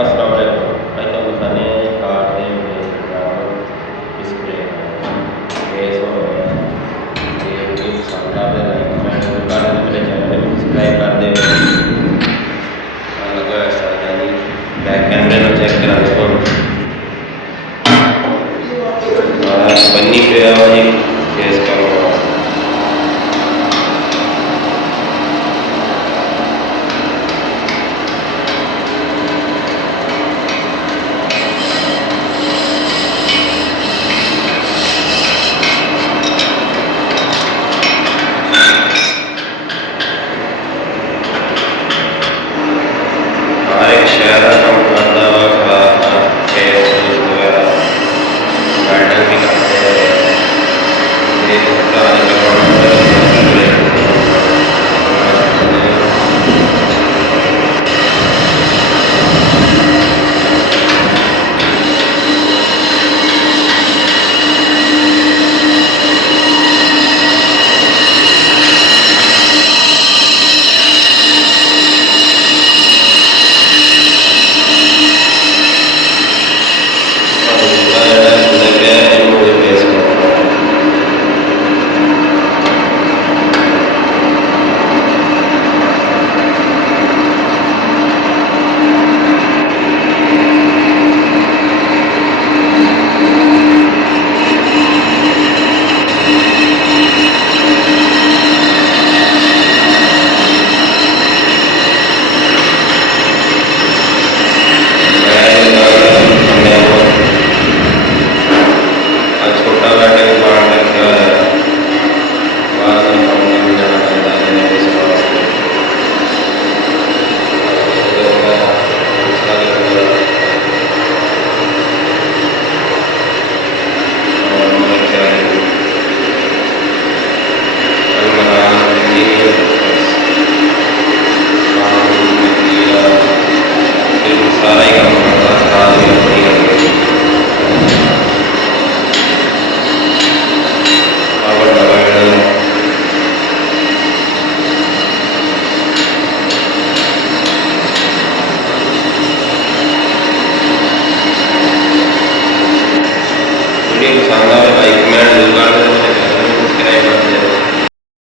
अस्सलाम वालेकुम। मैं तो दिखाने कार दे डिस्प्ले केस हो गया ये वीडियो पसंद आवे लाइक कमेंट जरूर कर देना, मेरे चैनल को सब्सक्राइब कर देना। लगा ऐसा यानी बैक कैमरे में चेक करा देखो बन्नी पे जी केस करो हर एक शहर